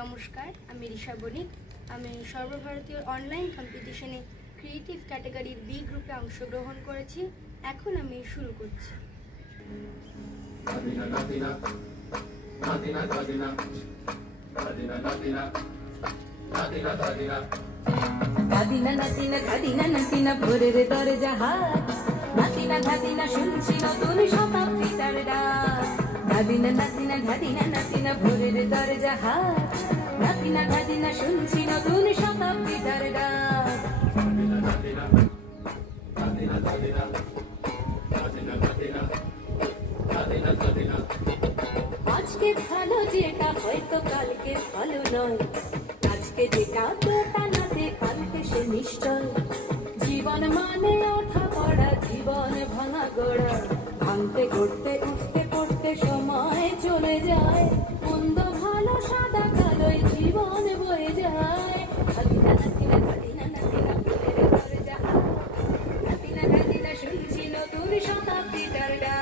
নমস্কার, আমি ঋষা বণিক। আমি সর্বভারতীয় অনলাইন কম্পিটিশনে ক্রিয়েটিভ ক্যাটাগরির বি গ্রুপে অংশগ্রহণ করেছি। এখন আমি শুরু করছি। ভোরের দরজা হাত নাতিনা ধাদিনা শুনছি নতুন শতাব্দীটার ডাক। ধাদিনা নাতিনা ধাদিনা নাতিনা ভোরের দরজা হাত নাতিনা ধাদিনা শুনছি নতুন শতাব্দীটার ডাক। আজকে ভালো যেটা হয়তো কালকে ভালো নয়, আজকে যেটা তোটা নাতে কালকে সে নিশ্চয়। জীবন মানে ওঠা পড়া, জীবন ভাঙা গোড়া, ভাঙতে করতে উঠতে পড়তে সময় চলে যায়। মন্দ ভালো সাদা কালোয় জীবন বয়ে যায়। ধাদিনা নাতিনা ধাদিনা নাতিনা ভোরের দরজা হাত নাতিনা ধাদিনা শুনছি নতুন শতাব্দীটার ডাক।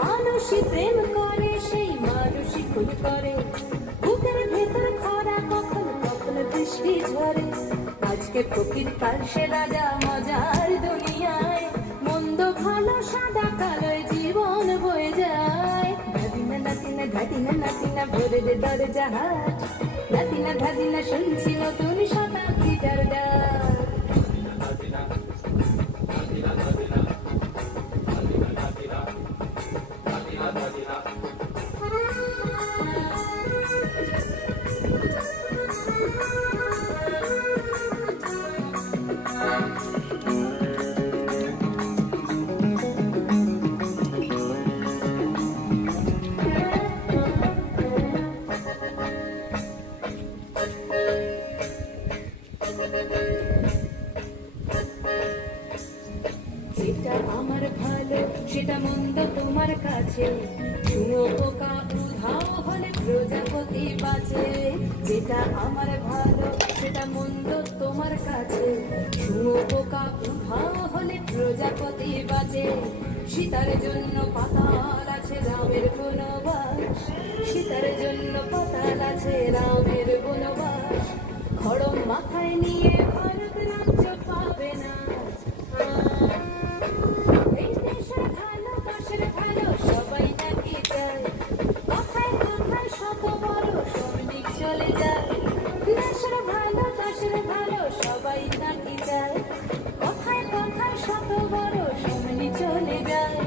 মানুষই প্রেম করে সেই মানুষই খুন করে, বুকের ভেতর খরা কখন কখন বৃষ্টি ঝরে। আজকে ফকির কাল সে রাজা মজার দুনিয়ায়, মন্দ ভালো সাদা কালোয় জীবন বয়ে যায়। ধাদিনা নাতিনা ধাদিনা নাতিনা ভোরের দরজা হাত নাতিনা ধাদিনা শুনছি নতুন শতাব্দীটার ডাক। যেটা আমার ভালো সেটা মন্দ তোমার কাছে, শুনো পোকা উধাও হলে প্রজাপতি বাঁচে। যেটা আমার ভালো সেটা মন্দ তোমার কাছে, শুনো পোকা উধাও হলে প্রজাপতি বাঁচে। সীতার জন্য পাতাল আছে রামের বনবাস, সীতার জন্য পাতাল আছে রামের বনবাস। খড়ম মাথায় নিয়ে ভারত রাজ্য পাবে না, এই দেশের ভালো দেশের ভালো সবাই নাকি চায়। কথায় কথায় শত বড় সৈনিক চলে যায়, দেশের ভালো দেশের ভালো সবাই নাকি চায়। কথায় কথায় শত বড় সৈনিক চলে যায়।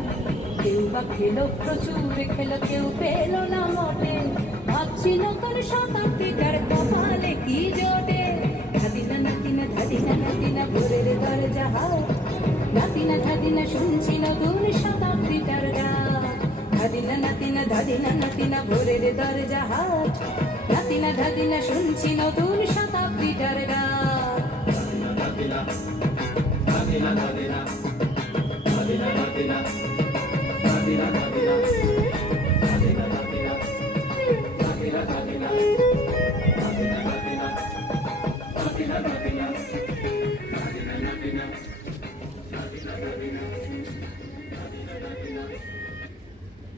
কেউ বা খেলো প্রচুর খেলো, কেউ পেল না মোটে, ভাবছি নতুন শতাব্দীটার কপালে কি জোটে। ধাদিনা নাতিনা ধাদিনা নাতিনা ভোরের দরজা হাত নাতিনা ধাদিনা শুনছি নতুন শতাব্দীটার ডাক। ধাদিনা নাতিনা ধাদিনা নাতিনা ভোরের দরজা হাত নাতিনা ধাদিনা শুনছি নতুন শতাব্দীটার ডাক।